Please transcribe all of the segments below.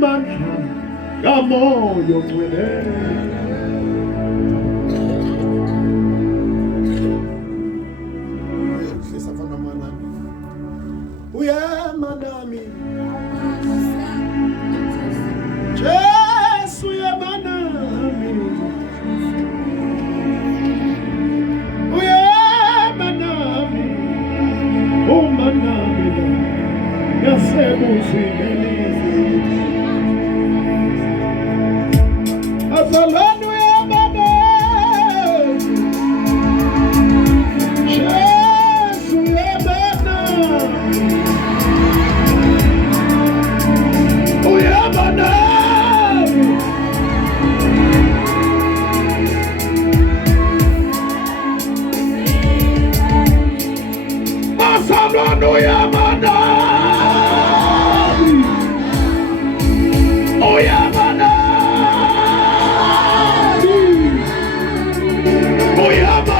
amandla kamoya ongcwele. Uyema nami Jesu, uyema nami, uyema nami, uma nami nasebunzimeni. Azalwane uyema nami Jesu, uyema nami, uyema nami, bazalwane uyema nami, uyema nami, uyema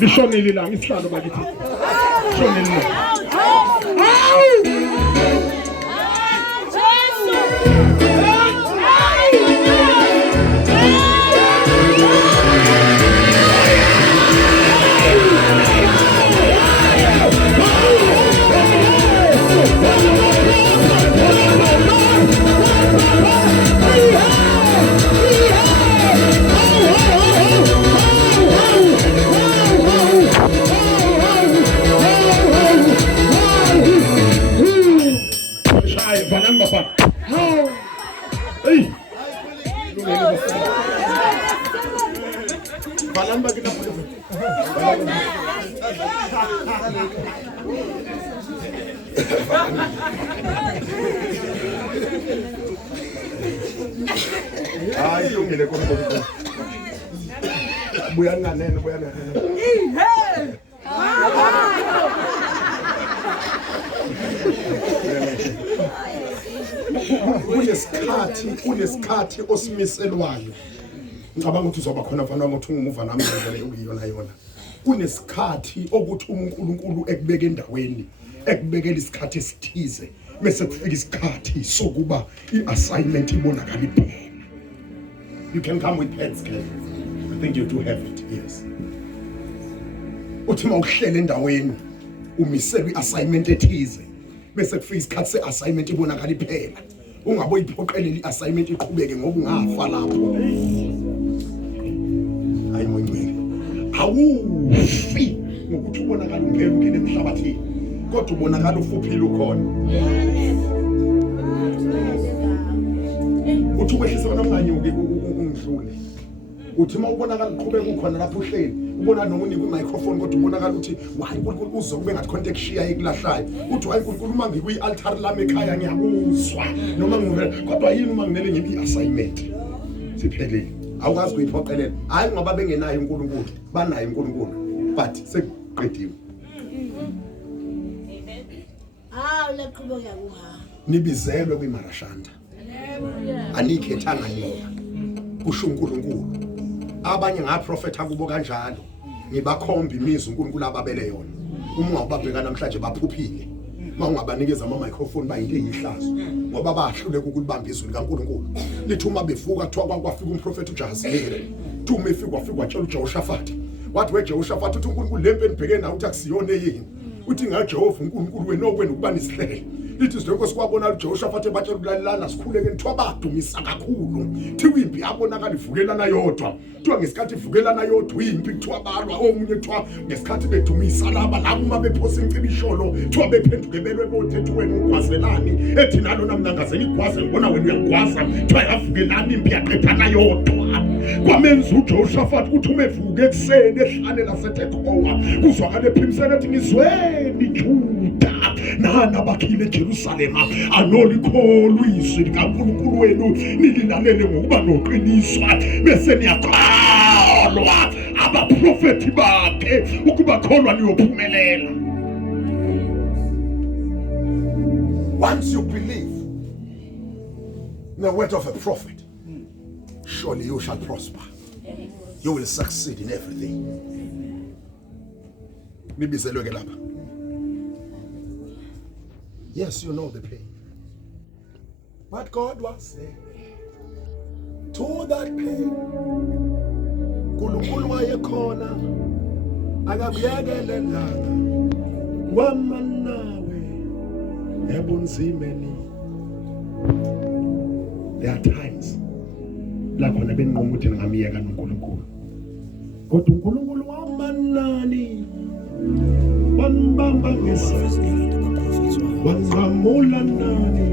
Lishonile la isihlalo bakithi. Shonile. Kunesikhathi osimiselwayo ngicabanga ukuthi uzoba khona mfana ngokuthi ungumuva nami ngivele ukuyona kunesikhathi okuthi uNkulunkulu ekubeka endaweni ekubekela isikhathi esithize bese kufika isikhathi sokuba iassignment ibonakala iphela. You can come with pens, Ken. I think you do have it. Yes. Uthi mawuhlele endaweni umisela iassignment ethize bese kufika isikhathi seassignment ibonakala iphela. Ungabe iphoqelela iassignment iqhubeke ngoba ungafa lapho. Hayi moyingcwele. Awufi ngokuthi ubonakala ungena ungena emhlabathini. Kodwa ubonakala ufuphile ukhona. Uthi ukwehlisa namnganyuke ungidlule. Uthi mawubonakala uqhubeka ukhona lapho uhleli. Ubona noma unika imicrophone kodwa ubonakala ukuthi hayi uNkulunkulu uzokube ngathi contact share ekulahlayo. Uthi hayi uNkulunkulu uma ngikwi-altar lami ekhaya ngiyakuzwa noma ngivele kodwa yini uma nginele ngibe i-assignment. Siphelile. Awukwazi kuyiphoqelela. Hayi ngoba bengenayo uNkulunkulu, banayo uNkulunkulu but sekuqediwe. Leqhubeka kuhamba. Nibizelwe kwiMarashanta. Anikhethanga nina. Kusho uNkulunkulu. Abanye ngaprofetha kubo kanjalo. Ngibakhomba imizwa uNkulunkulu ababele yona. Uma ungababheka namhlanje baphuphile. Mawungabanikeza ama-microphone bayinto eyihlazo ngoba bahluleka ukulibamba izwi likaNkulunkulu. Lithi uma bevuka kuthiwa kwafika umprofeti uJahaziyeli. Uma efika wafika watshela uJehoshaphat. Wathi weJehoshaphat uthi uNkulunkulu lempe nibheke nawe uthi akusiyona yini. Uthi ngaJehova uNkulunkulu wena okwena ukubani isihlele. Lithi sizwe sikwabona uJehoshaphat ebatshela ukulalelana sikhuleke nithiwa badumisa kakhulu. Thiwa impi yabonakala ivukelana yodwa. Kuthiwa ngesikhathi ivukelana yodwa impi kuthiwa balwa omunye kuthiwa ngesikhathi bedumisa laba uma bephosa incibisholo kuthiwa bephenduke belwe bothethe wena ugwazelani ethi nalo namnangaze ngigwaze ngibona wena uyangigwaza kuthiwa yavukelana impi yaqedana yodwa. Kwamenza uJehoshaphat ukuthi umevuke ekseni ehlane laseTekowa kuzwakale phimsela ethi ngizweni Juda nana bakhile eJerusalema anolikholwa izwi likaNkulunkulu wenu nililalele ngokuba noqiniswa bese niyaqalwa abaprofeti bakhe ukuba kholwa niyophumelela. Once you believe in the word of a prophet, surely you shall prosper. You will succeed in everything. Nibizelwe ke lapha. Yes, you know the pain. But God was there to that pain. Nkulunkulu wayekhona akakuyekelela wamanawe nasebunzimeni. There are times lapho benqoma ukuthi ngamiyeka noNkulunkulu. Kodwa uNkulunkulu wamanani wanibamba ngesandla wanqamula nani